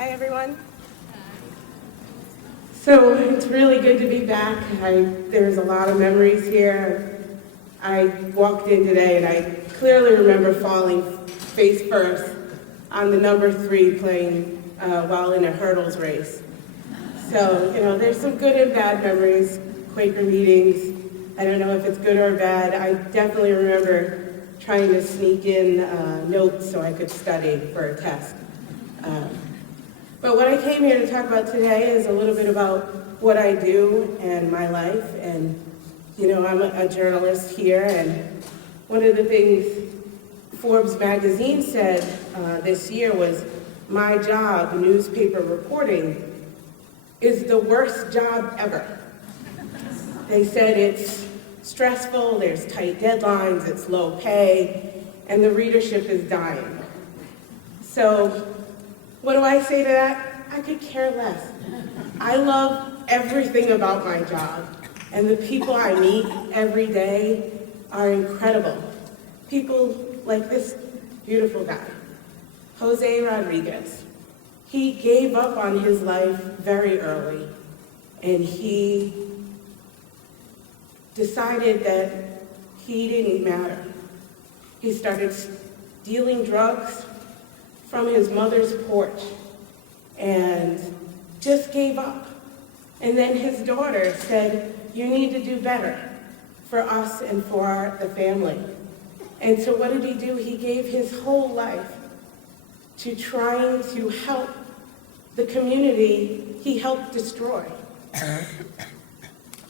Hi, everyone. So it's really good to be back. There's a lot of memories here. I walked in today and I clearly remember falling face first on the number 3 playing while in a hurdles race. So, there's some good and bad memories, Quaker meetings. I don't know if it's good or bad. I definitely remember trying to sneak in notes so I could study for a test. But what I came here to talk about today is a little bit about what I do and my life. And, I'm a journalist here, and one of the things Forbes magazine said this year was, my job, newspaper reporting, is the worst job ever. They said it's stressful, there's tight deadlines, it's low pay, and the readership is dying. So, what do I say to that? I could care less. I love everything about my job, and the people I meet every day are incredible. People like this beautiful guy, Jose Rodriguez. He gave up on his life very early, and he decided that he didn't matter. He started dealing drugs from his mother's porch and just gave up. And then his daughter said, you need to do better for us and for the family. And so what did he do? He gave his whole life to trying to help the community he helped destroy.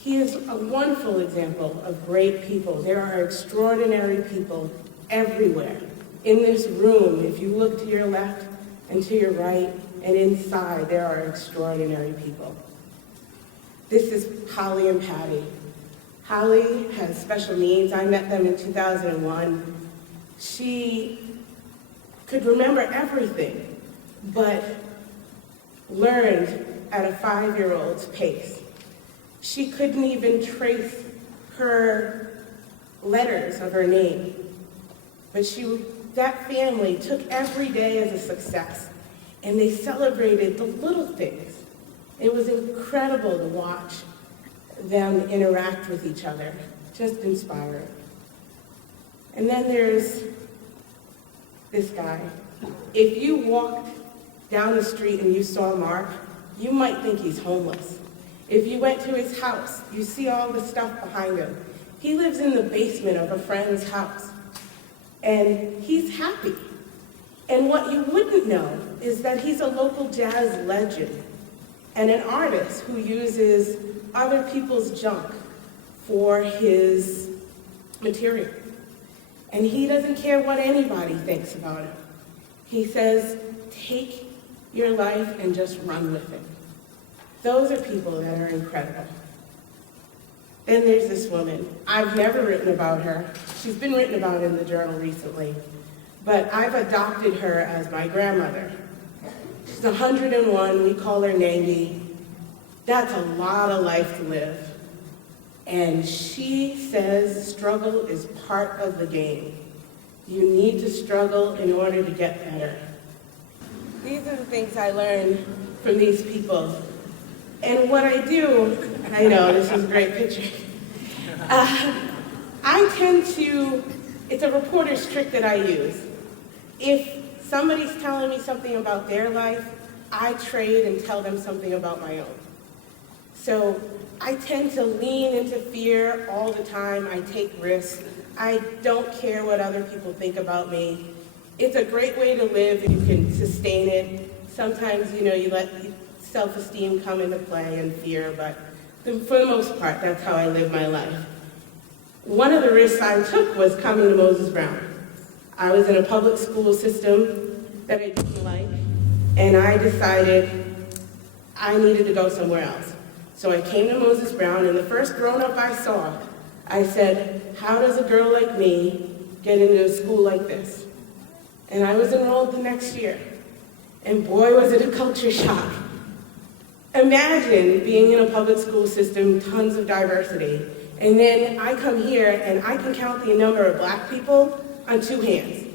He is a wonderful example of great people. There are extraordinary people everywhere. In this room, if you look to your left and to your right and inside, there are extraordinary people. This is Holly and Patty. Holly has special needs. I met them in 2001. She could remember everything, but learned at a 5-year-old's pace. She couldn't even trace her letters of her name, but that family took every day as a success, and they celebrated the little things. It was incredible to watch them interact with each other, just inspiring. And then there's this guy. If you walked down the street and you saw Mark, you might think he's homeless. If you went to his house, you see all the stuff behind him. He lives in the basement of a friend's house, and he's happy. And what you wouldn't know is that he's a local jazz legend and an artist who uses other people's junk for his material. And he doesn't care what anybody thinks about him. He says, take your life and just run with it. Those are people that are incredible. Then there's this woman. I've never written about her. She's been written about in the journal recently, but I've adopted her as my grandmother. She's 101, we call her 90. That's a lot of life to live. And she says struggle is part of the game. You need to struggle in order to get better. These are the things I learned from these people. And what I do, I know, this is a great picture. I tend to, it's a reporter's trick that I use. If somebody's telling me something about their life, I trade and tell them something about my own. So I tend to lean into fear all the time. I take risks. I don't care what other people think about me. It's a great way to live if you can sustain it. Sometimes, you let self-esteem come into play and fear, but for the most part, that's how I live my life. One of the risks I took was coming to MosesBrown. I was in a public school system that I didn't like, and I decided I needed to go somewhere else. So I came to MosesBrown, and the first grown-up I saw, I said, how does a girl like me get into a school like this? And I was enrolled the next year, and boy, was it a culture shock. Imagine being in a public school system, tons of diversity, and then I come here and I can count the number of black people on 2 hands.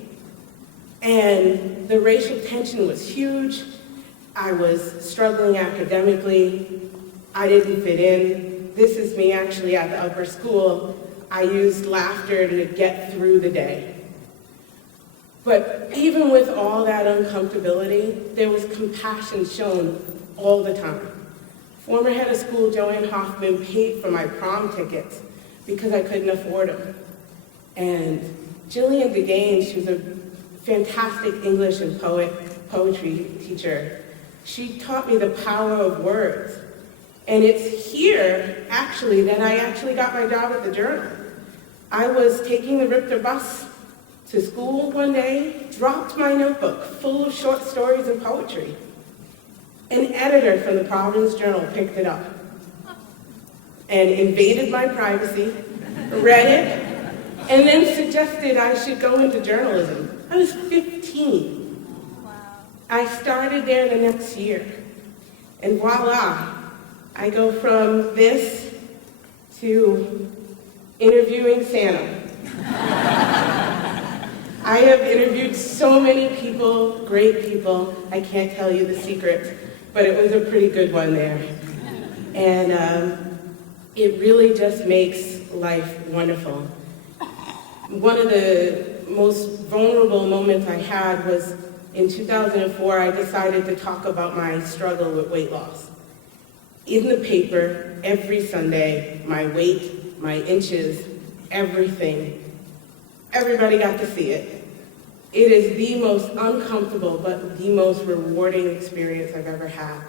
And the racial tension was huge. I was struggling academically. I didn't fit in. This is me actually at the upper school. I used laughter to get through the day. But even with all that uncomfortability, there was compassion shown all the time. Former head of school Joanne Hoffman paid for my prom tickets because I couldn't afford them. And Jillian DeGaines, she was a fantastic English and poetry teacher. She taught me the power of words. And it's here, actually, that I actually got my job at the Journal. I was taking the Richter bus to school one day, dropped my notebook full of short stories and poetry. An editor from the Providence Journal picked it up and invaded my privacy, read it, and then suggested I should go into journalism. I was 15. Wow. I started there the next year, and voila, I go from this to interviewing Santa. I have interviewed so many people, great people. I can't tell you the secret, but it was a pretty good one there. And it really just makes life wonderful. One of the most vulnerable moments I had was in 2004, I decided to talk about my struggle with weight loss. In the paper, every Sunday, my weight, my inches, everything. Everybody got to see it. It is the most uncomfortable, but the most rewarding experience I've ever had.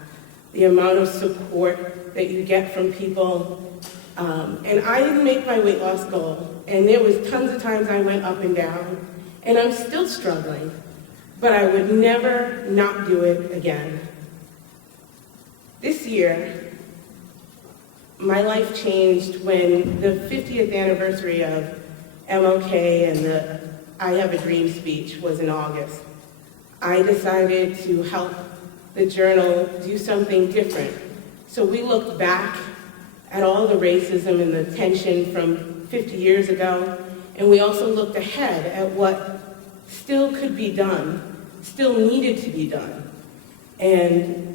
The amount of support that you get from people. And I didn't make my weight loss goal. And there was tons of times I went up and down. And I'm still struggling. But I would never not do it again. This year, my life changed when the 50th anniversary of MLK and the I Have a Dream speech was in August. I decided to help the Journal do something different. So we looked back at all the racism and the tension from 50 years ago, and we also looked ahead at what still could be done, still needed to be done. And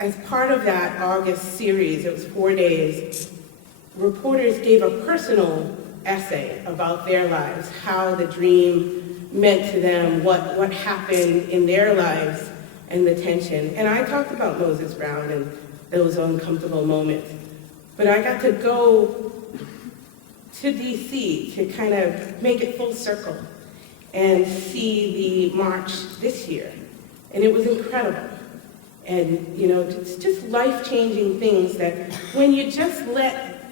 as part of that August series, it was 4 days, reporters gave a personal essay about their lives, how the dream meant to them, what happened in their lives, and the tension. And I talked about Moses Brown and those uncomfortable moments. But I got to go to DC to kind of make it full circle and see the march this year. And it was incredible. And, you know, it's just life-changing things that when you just let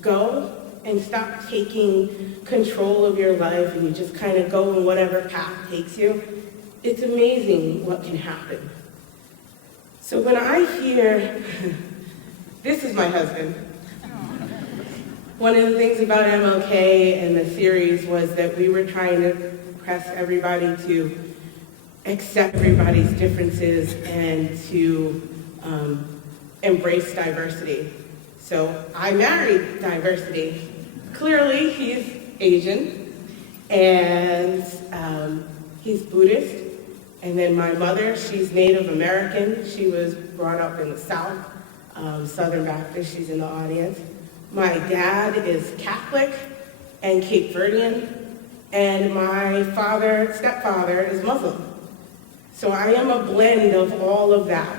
go and stop taking control of your life and you just kind of go in whatever path takes you, it's amazing what can happen. So when I hear, this is my husband. One of the things about MLK and the series was that we were trying to press everybody to accept everybody's differences and to embrace diversity. So I married diversity. Clearly, he's Asian, and he's Buddhist. And then my mother, she's Native American. She was brought up in the South, Southern Baptist, she's in the audience. My dad is Catholic and Cape Verdean, and my stepfather is Muslim. So I am a blend of all of that.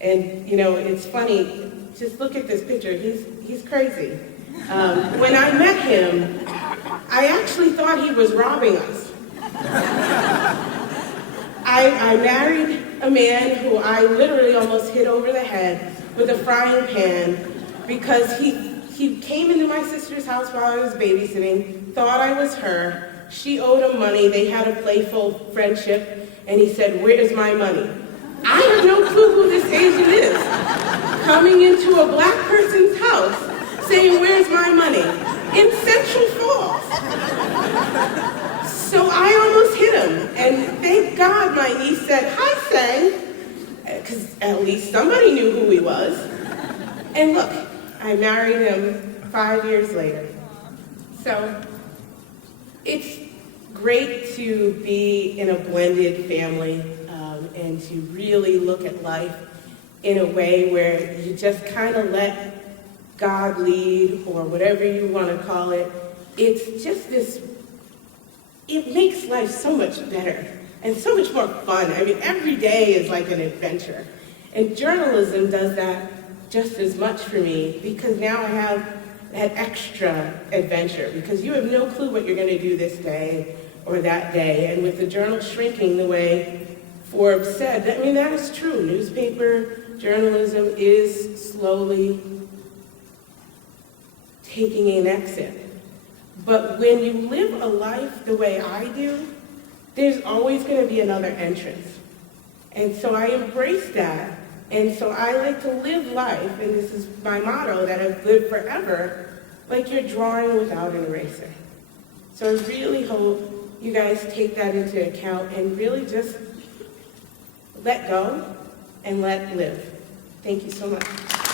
And, you know, it's funny, just look at this picture, he's crazy. When I met him, I actually thought he was robbing us. I married a man who I literally almost hit over the head with a frying pan because he came into my sister's house while I was babysitting, thought I was her. She owed him money. They had a playful friendship, and he said, "Where's my money?" I have no clue who this Asian is, coming into a black person's house saying, "Where's my money?" in Central Falls. So I almost hit him, and thank God my niece said, "Hi, Sang," because at least somebody knew who he was. And look, I married him 5 years later. So it's great to be in a blended family, and to really look at life in a way where you just kind of let God lead, or whatever you want to call it. It's just this, it makes life so much better and so much more fun. I mean, every day is like an adventure. And journalism does that just as much for me, because now I have that extra adventure, because you have no clue what you're going to do this day or that day. And with the journal shrinking the way Forbes said, I mean, that is true. Newspaper journalism is slowly taking an exit. But when you live a life the way I do, there's always going to be another entrance. And so I embrace that. And so I like to live life, and this is my motto, that I've lived forever, like you're drawing without an eraser. So I really hope you guys take that into account and really just let go and let live. Thank you so much.